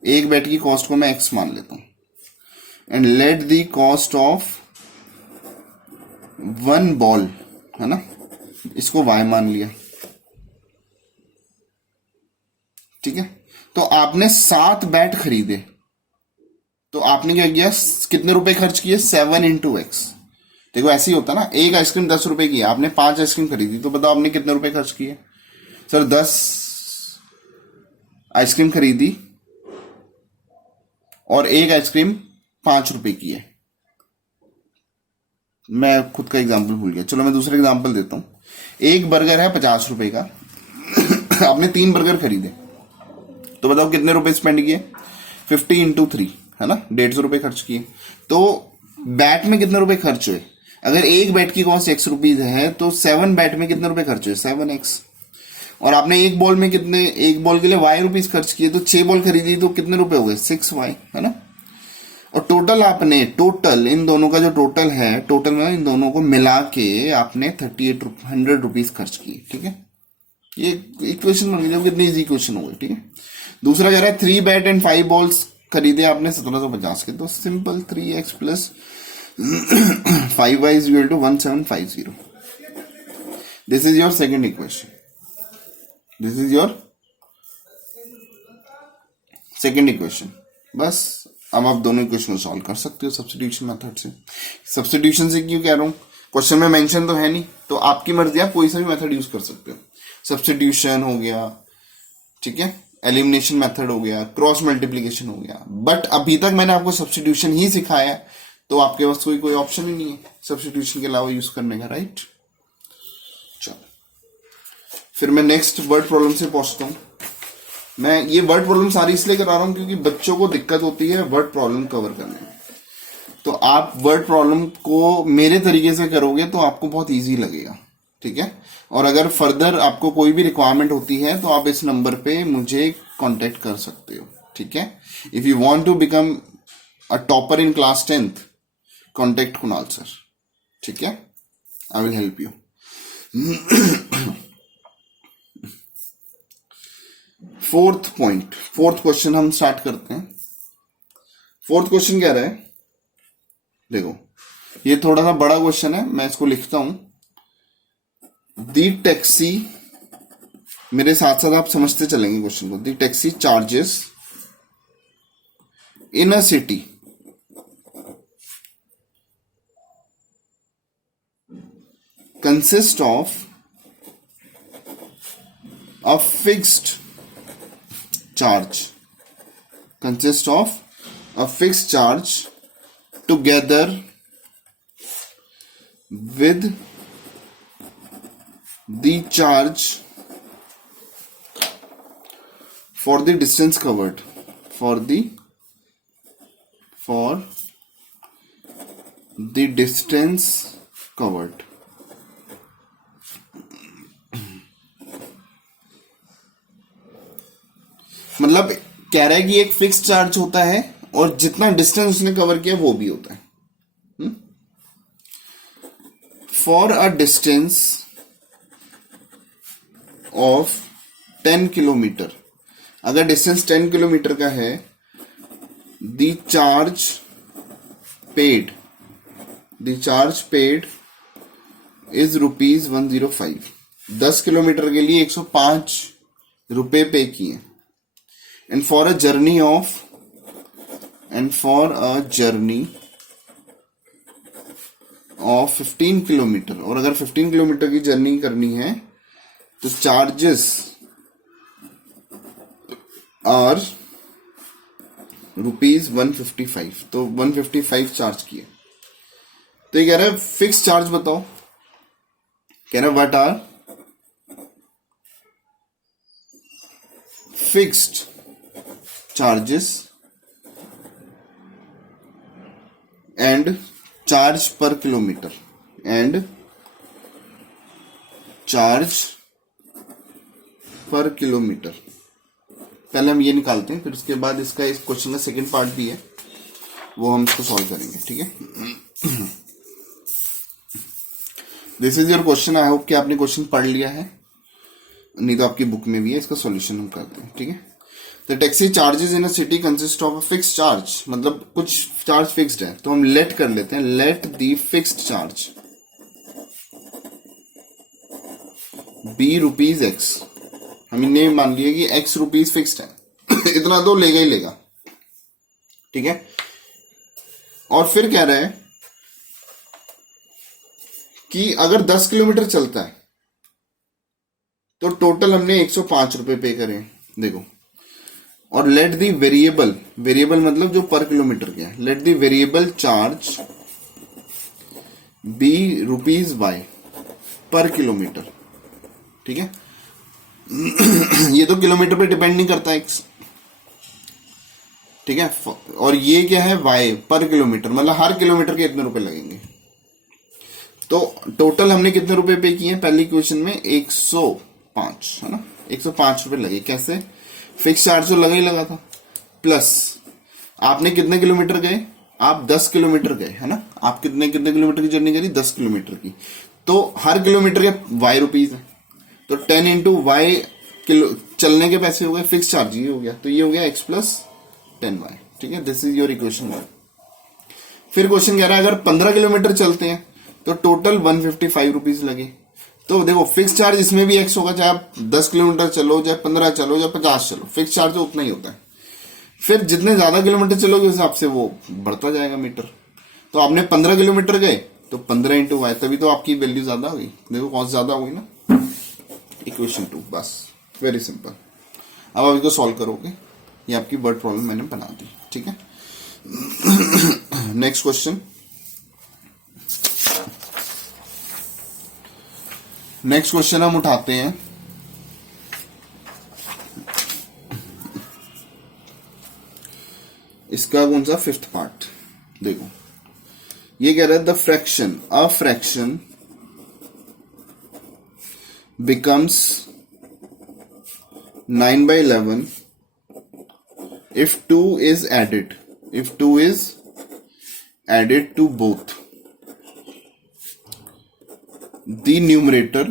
एक बैट की कॉस्ट को मैं x मान लेता हूं, and let the cost of 1 ball, है ना, इसको y मान लिया। ठीक है, तो आपने 7 बैट खरीदे, तो आपने क्या किया, कितने रुपए खर्च किए, 7 इंटू एक्स। देखो ऐसे ही होता ना, एक आइसक्रीम 10 रुपए की है, आपने 5 आइसक्रीम खरीदी, तो बताओ आपने कितने रुपए खर्च किए। सर 10 आइसक्रीम खरीदी और एक आइसक्रीम 5 रुपए की है। मैं खुद का एग्जांपल भूल गया, चलो मैं दूसरा एग्जांपल देता हूं। एक बर्गर है 50 रुपए का आपने 3 बर्गर खरीदे, तो बताओ कितने रुपए स्पेंड किए, 50 इंटू 3 है ना, 150 रुपए खर्च किए। तो बैट में कितने रुपए खर्च हुए, अगर एक बैट की कॉस्ट x रुपीज है तो 7 बैट में कितने रुपए खर्च हुए, 7x। और आपने एक बॉल में कितने, एक बॉल के लिए y रुपीज खर्च किए, तो 6 बॉल खरीदी तो कितने रुपए हो गए, 6y है ना। और टोटल आपने, टोटल इन दोनों का जो टोटल है, टोटल में इन दोनों को मिला के आपने 100 रुपीज खर्च किए, ठीक है। ये इक्वेशन बन गई, कितनी इजी इक्वेशन हो गई, ठीक है। दूसरा कह रहा है 3 बैट एंड 5 बॉल्स खरीदे आपने 1750 के, तो simple 3x plus 5y is equal to 1750। This is your second equation, this is your second equation. बस अब आप दोनों इक्वेशन को सॉल्व कर सकते हो सब्स्टिट्यूशन मेथड से। सब्स्टिट्यूशन से क्यों कह रहा हूं, क्वेश्चन में मेंशन तो है नहीं, तो आपकी मर्जी, आप कोई सा भी मेथड यूज कर सकते हो। सब्स्टिट्यूशन हो गया, ठीक है, एलिमिनेशन मेथड हो गया, क्रॉस मल्टीप्लीकेशन हो गया, बट अभी तक मैंने आपको सब्स्टिट्यूशन ही सिखाया, तो आपके पास कोई ऑप्शन ही नहीं है सब्स्टिट्यूशन के अलावा यूज करने का, राइट। चलो फिर मैं नेक्स्ट वर्ड प्रॉब्लम से पहुंचता हूं। मैं ये वर्ड प्रॉब्लम सारी इसलिए करा रहा हूं क्योंकि बच्चों को दिक्कत होती है वर्ड प्रॉब्लम कवर करने में। तो आप वर्ड प्रॉब्लम को मेरे तरीके से करोगे तो आपको बहुत इजी लगेगा, ठीक है। और अगर फर्दर आपको कोई भी रिक्वायरमेंट होती है तो आप इस नंबर पे मुझे कांटेक्ट कर सकते हो, ठीक है। If you want to become a topper in class 10th, contact Kunal sir, ठीक है, I will help you. Fourth point, fourth question हम स्टार्ट करते हैं। फोर्थ क्वेश्चन क्या रहा है, देखो ये थोड़ा सा बड़ा क्वेश्चन है, मैं इसको लिखता हूं। दी टैक्सी, मेरे साथ साथ आप समझते चलेंगे क्वेश्चन को। The taxi charges in a city consist of a fixed charge, consist of a fixed charge together with the charge for the distance covered, for the distance covered। मतलब कह रहा है कि एक फिक्स चार्ज होता है और जितना डिस्टेंस उसने कवर किया वो भी होता है। For a distance of 10 kilometre, अगर डिस्टेंस 10 किलोमीटर का है, the charge paid is ₹105। 10 kilometre के लिए 105 रुपए पे किए। And for a journey of 15 kilometre, और अगर 15 किलोमीटर की जर्नी करनी है तो चार्जेस आर ₹155, तो 155 चार्ज किए। तो ये कह रहा है फिक्स चार्ज बताओ, कह रहा है what are fixed charges and charge per kilometer and charge per kilometer। पहले हम ये निकालते हैं, फिर उसके बाद इसका इस क्वेश्चन का सेकंड पार्ट भी है, वो हम इसको सॉल्व करेंगे, ठीक है। This is your question. I hope कि आपने क्वेश्चन पढ़ लिया है, नहीं तो आपकी बुक में भी है, इसका सॉल्यूशन हम करते हैं, ठीक है। The taxi charges in a city consist of a fixed charge, मतलब कुछ चार्ज फिक्स्ड है, तो हम लेट कर लेते हैं, let the fixed charge be ₹x। हमने मान लिया कि x रुपीज फिक्स्ड है इतना तो लेगा ही लेगा, ठीक है। और फिर कह रहा है कि अगर 10 किलोमीटर चलता है तो टोटल हमने 105 रुपए पे करे, देखो। और लेट दी वेरिएबल, वेरिएबल मतलब जो पर किलोमीटर के है, let the variable charge be ₹y per kilometre, ठीक है। ये तो किलोमीटर पे डिपेंड नहीं करता एक्स, ठीक है। और ये क्या है, y पर किलोमीटर, मतलब हर किलोमीटर के इतने रुपए लगेंगे। तो टोटल हमने कितने रुपए पे किए हैं पहली क्वेश्चन में, 105 है ना, 105 रुपए लगे। कैसे, फिक्स चार्ज तो लगा ही लगा था, प्लस आपने कितने किलोमीटर गए, आप 10 किलोमीटर गए है ना, आप कितने कितने किलोमीटर की जर्नी करी, 10 किलोमीटर की। तो हर किलोमीटर के y रुपीज है, तो 10 इंटू वाई किलो चलने के पैसे हो गए, फिक्स चार्ज ये हो गया, तो ये हो गया x प्लस 10y। ठीक है, दिस इज योर इक्वेशन 1। फिर क्वेश्चन कह रहा है अगर 15 किलोमीटर चलते हैं तो टोटल 155 रुपीज लगे। तो देखो फिक्स चार्ज इसमें भी x होगा, चाहे आप 10 किलोमीटर चलो, चाहे 15 चलो, या 50 चलो, फिक्स चार्ज तो उतना ही होता है। फिर जितने ज्यादा किलोमीटर चलोगे उस हिसाब से वो बढ़ता जाएगा मीटर। तो आपने 15 किलोमीटर गए तो 15 इंटू वाई, तभी तो आपकी वैल्यू ज्यादा हुई। देखो कॉस्ट ज्यादा हुई ना। इक्वेशन 2, बस वेरी सिंपल। अब आप इसको सॉल्व करोगे, ये आपकी वर्ड प्रॉब्लम मैंने बना दी। ठीक है, नेक्स्ट क्वेश्चन। नेक्स्ट क्वेश्चन हम उठाते हैं इसका कौन सा, 5th पार्ट। देखो ये कह रहा है the fraction, a fraction becomes 9/11 if 2 is added, if 2 is added to both the numerator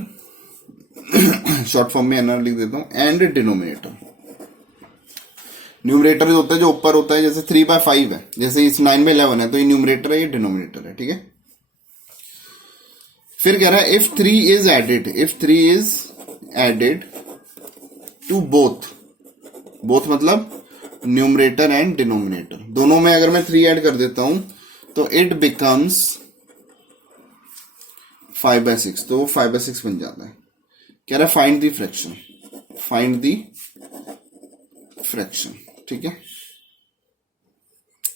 short form में एनआर लिख देता हूं, एंड डिनोमिनेटर। न्यूमरेटर जो होता है, जो ऊपर होता है, जैसे 3/5 है, जैसे इस 9/11 है, तो ये न्यूमरेटर है, ये डिनोमिनेटर है। ठीक है, फिर कह रहा है if 3 is added, if 3 is added to both, both मतलब न्यूमरेटर एंड डिनोमिनेटर, दोनों में अगर मैं 3 ऐड कर देता हूं तो इट बिकम्स 5/6, तो 5/6 बन जाता है। कह रहा है find the fraction, find the fraction. ठीक है,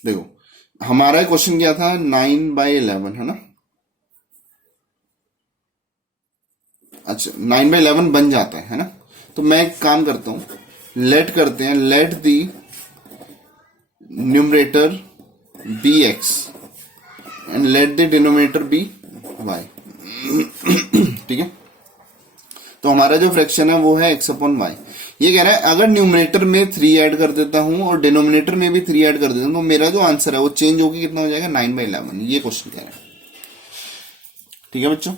देखो हमारा क्वेश्चन क्या था, 9/11 है ना। अच्छा 9/11 बन जाता है ना। तो मैं एक काम करता हूं, लेट करते हैं, let the numerator be x and let the denominator be y। ठीक है, तो हमारा जो फ्रैक्शन है वो है x/y। ये कह रहा है अगर न्यूमरेटर में 3 ऐड कर देता हूं और डिनोमिनेटर में भी 3 ऐड कर देता हूं तो मेरा जो आंसर है वो चेंज होगी, कितना हो जाएगा, 9/11। ये क्वेश्चन कह रहा है। ठीक है बच्चों,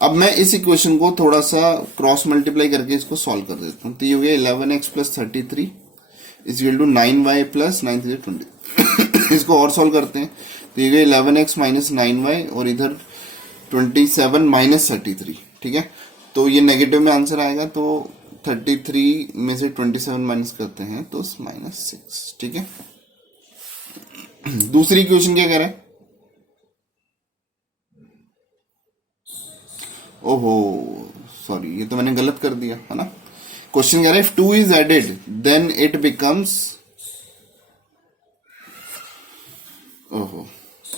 अब मैं इस इक्वेशन को थोड़ा सा क्रॉस मल्टीप्लाई करके इसको सॉल्व कर देता हूं। तो ये हो गया 11x plus 33 is equal to 9y plus 9 3 20। इसको और सॉल्व करते हैं, तो ये गया 11x माइनस 9y और इधर 27 माइनस 33। ठीक है, तो ये नेगेटिव में आंसर आएगा, तो 33 में से 27 माइनस करते हैं तो -6। ठीक है, दूसरी इक्वेशन क्या कह रहा है, ओहो सॉरी ये तो मैंने गलत कर दिया है ना। क्वेश्चन कह रहा है if 2 is added then it becomes, ओहो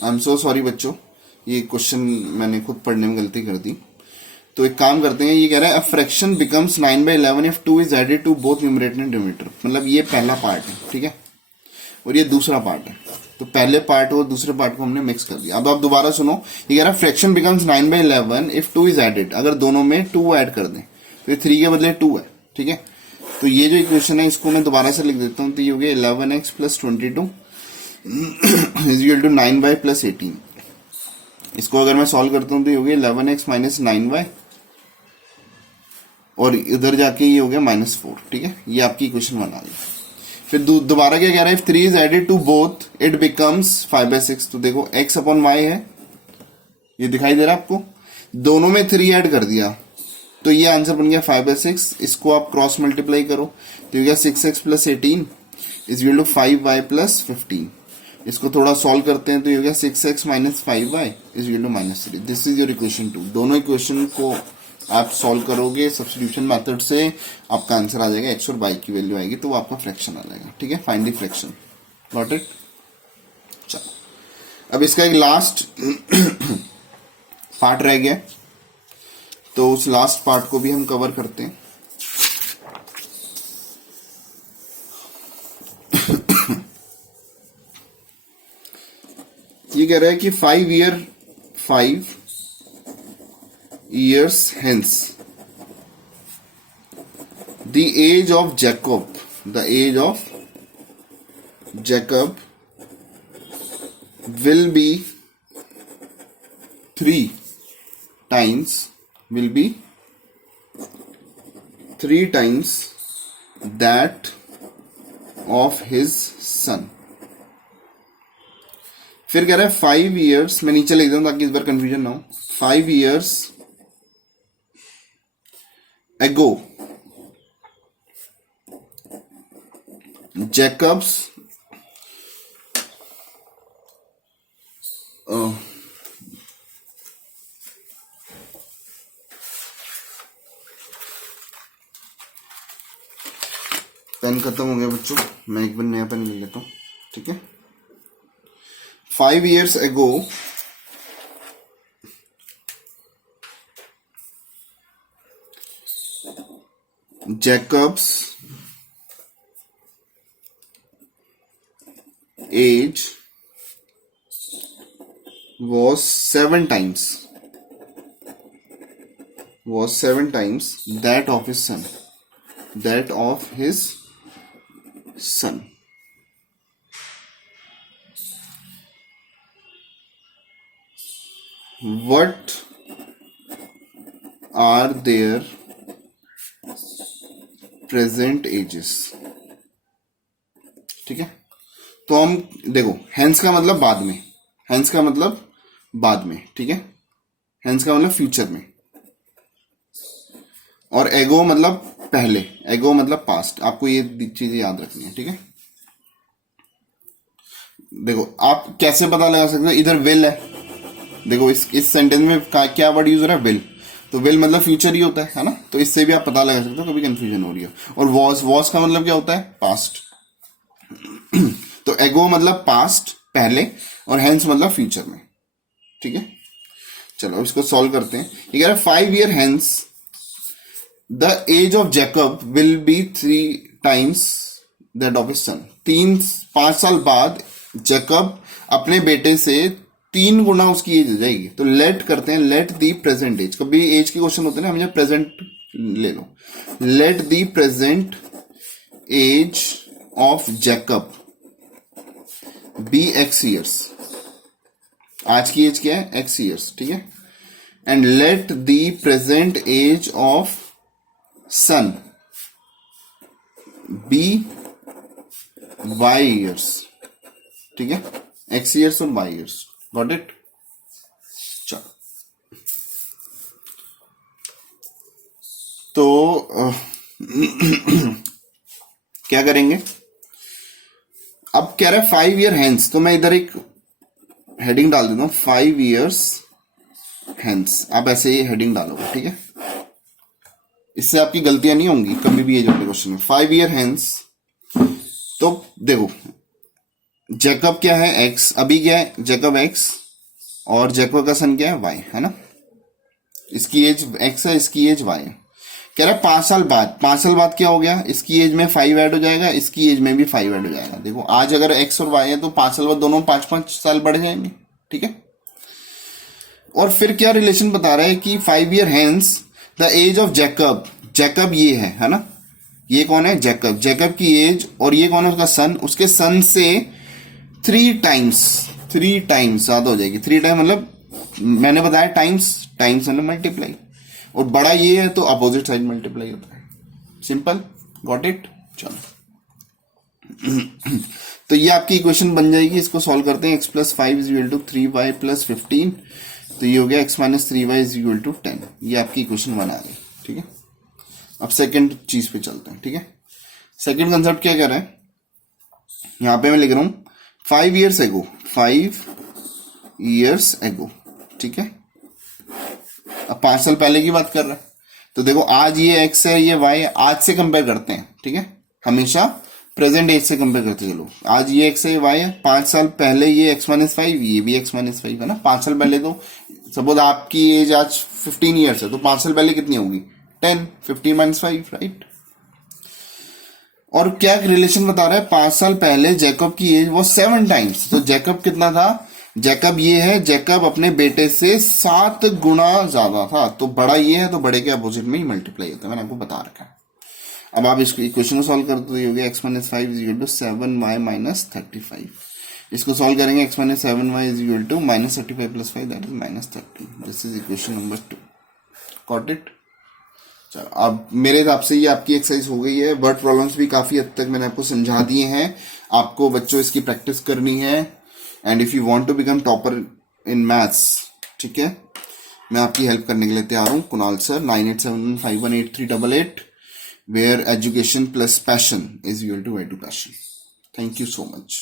आई एम सो सॉरी बच्चों, ये क्वेश्चन मैंने खुद पढ़ने में गलती कर दी। तो एक काम करते हैं, ये कह रहा है a fraction becomes 9/11 if 2 is added to both numerator and denominator. मतलब ये पहला पार्ट है, ठीक है, और ये दूसरा पार्ट है। तो पहले पार्ट और दूसरे पार्ट को हमने मिक्स कर दिया। अब आप दोबारा सुनो, ये कह रहा है fraction becomes 9/11 if 2 is added, अगर दोनों में 2 ऐड कर दें तो ये 3 के बदले 2 है। ठीक है, तो ये जो इक्वेशन है इसको मैं दोबारा से लिख देता हूं। तो ये हो गया 11x plus 22 is equal to 9y plus 18। इसको अगर मैं सॉल्व करता हूं तो ये हो गया 11x माइनस 9y और इधर जाके ये हो गया -4। ठीक है, ये आपकी इक्वेशन बना ली। फिर दोबारा क्या कह रहा है, if 3 is added to both it becomes 5/6। तो देखो x/y है, ये दिखाई दे रहा है आपको, दोनों में 3 ऐड कर दिया तो ये आंसर बन गया 5/6। इसको आप क्रॉस मल्टीप्लाई करो तो ये गया 6x plus 18 is equal to 5y plus 15। इसको थोड़ा सॉल्व करते हैं तो ये हो गया 6x minus 5y is equal to -3। This is your equation 2। दोनों इक्वेशन को आप सॉल्व करोगे सब्स्टिट्यूशन मेथड से, आपका आंसर आ जाएगा, x और y की वैल्यू आएगी तो वो आपका फ्रैक्शन आ जाएगा। ठीक है, find the fraction, got it. चलो अब इसका एक लास्ट पार्ट रह गया, तो उस लास्ट पार्ट को भी हम कवर करते हैं। ये कह रहा है कि 5 years hence the age of Jacob will be 3 times that of his son. फिर कह रहा है 5 years, मैं नीचे लिख दूं ताकि इस बार कंफ्यूजन ना हो. 5 years ago Jacob's पेन खत्म हो गया बच्चों, मैं एक बार नया पेन ले लेता हूं. ठीक है. 5 years ago Jacob's age was 7 times that of his son. What are their present ages? ठीक है. तो हम देखो, हेंस का मतलब बाद में, ठीक है. हेंस का मतलब फ्यूचर में, और एगो मतलब पहले, एगो मतलब पास्ट. आपको ये चीजें याद रखनी है. ठीक है. देखो आप कैसे पता लगा सकते हो, इधर विल है. देखो इस सेंटेंस में क्या वर्ड यूज हो रहा है, विल. तो विल मतलब फ्यूचर ही होता है ना. तो इससे भी आप पता लगा सकते हो कभी कंफ्यूजन हो रही है. और वॉज का मतलब क्या होता है, पास्ट. तो एगो मतलब पास्ट, पहले, और हेंस मतलब फ्यूचर में. ठीक है. चलो अब इसको सॉल्व करते हैं. ये कह रहा है 5 year hence the age of Jacob will be 3 times that of his son. 5 साल बाद जैकब अपने बेटे से 3 गुना उसकी एज हो जाएगी. तो लेट करते हैं, लेट दी प्रेजेंट एज. कभी एज के क्वेश्चन होते हैं ना, हमें प्रेजेंट ले लो. Let the present age of Jacob be x years. आज की एज क्या है, x years. ठीक है. And let the present age of son be y years. ठीक है. x years और y years. Got it. चलो तो क्या करेंगे अब. कह रहा है 5 year hence, तो मैं इधर एक हेडिंग डाल देता हूं, 5 years hence. आप ऐसे ही हेडिंग डालोगे. ठीक है. इससे आपकी गलतियां नहीं होंगी कभी भी ये जो क्वेश्चन में. 5 year hence, तो देखो जैकब क्या है, x. अभी क्या है, जैकब x, और जैकब का सन क्या है, y, है ना. इसकी एज x है, इसकी एज y है. कह रहा है 5 साल बाद क्या हो गया, इसकी एज में 5 ऐड हो जाएगा, इसकी एज में भी 5 ऐड हो जाएगा. देखो आज अगर x और y है तो 5 साल बाद दोनों 5-5 साल बढ़ जाएंगे. ठीक है. और फिर क्या रिलेशन बता रहा है कि 5 year hence the age of Jacob ये है ना. ये कौन है, जैकब की एज, और ये कौन है, उसका सन. उसके सन से 3 टाइम्स ज्यादा हो जाएगी. 3 टाइम मतलब मैंने बताया टाइम्स मतलब मल्टीप्लाई, और बड़ा ये है तो अपोजिट साइड मल्टीप्लाई होता है. सिंपल. Got it. चलो तो ये आपकी इक्वेशन बन जाएगी. इसको सॉल्व करते हैं. x + 5 = 3y + 15. तो ये हो गया x - 3y = 10. ये आपकी इक्वेशन बना रही है. ठीक है. अब सेकंड चीज पे चलते हैं. ठीक है. सेकंड कंसेप्ट क्या कह रहा है, यहां पे मैं लिख रहा हूं 5 years ago. ठीक है. अब 5 साल पहले की बात कर रहा है. तो देखो आज ये x है, ये y है. आज से कंपेयर करते हैं. ठीक है. हमेशा प्रेजेंट एज से कंपेयर करते चलो. आज ये x है, ये y है. 5 साल पहले ये x - 5, ये भी x - 5 है ना. 5 साल पहले, तो सपोज आपकी एज आज 15 ईयर्स है, तो 5 साल पहले कितनी होगी, 10. 15 - 5, राइट. और क्या रिलेशन बता रहा है, 5 साल पहले जैकब की एज वो 7 टाइम्स. तो जैकब कितना था, जैकब ये है, जैकब अपने बेटे से 7 गुना ज्यादा था, तो बड़ा ये है तो बड़े के अपोजिट में ही मल्टीप्लाई होता है, मैंने आपको बता रखा है। अब आप इसको इक्वेशन को सॉल्व करते तो ये हो गया x minus 5 is equal to 7y minus 35। इसको सॉल्व करेंगे x minus 7y is equal to minus 35 plus 5 that is minus 30। This is equation number 2। Got it? चलो, अब मेरे हिसाब से ये आपकी एक्सरसाइज हो गई है। वर्ड प्रॉब्लम्स भी काफी हद तक मैंने आपको समझा दिए हैं। आपको बच्चों इसकी प्रैक्टिस करनी है, and if you want to become topper in maths, ठीक है, मैं आपकी हेल्प करने के लिए तैयार हूं। Kunal sir, 9871518388, where education plus passion is equal to way to passion. Thank you so much.